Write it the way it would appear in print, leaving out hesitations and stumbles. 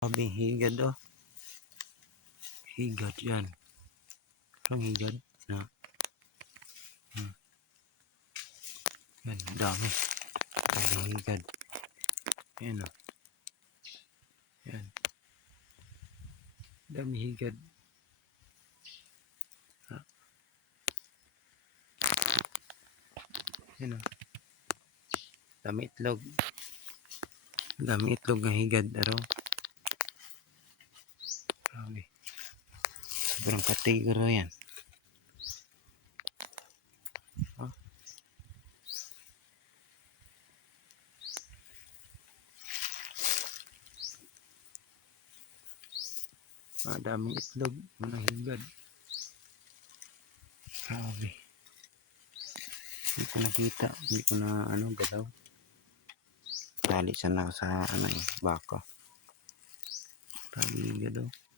Sabi higad oh. Higad yan. Ang higad na. Yan, dami. Sabi higad. Yan oh. Yan. Dami higad. Yan oh. Dami itlog. Dami itlog ng higad. Aro. Grabe. Sobrang katigro yan. Oh. Daming itlog. Mga higad. Grabe. Hindi ko nakita. Hindi ko na galaw. Tali sana sa bako. Grabe higad oh.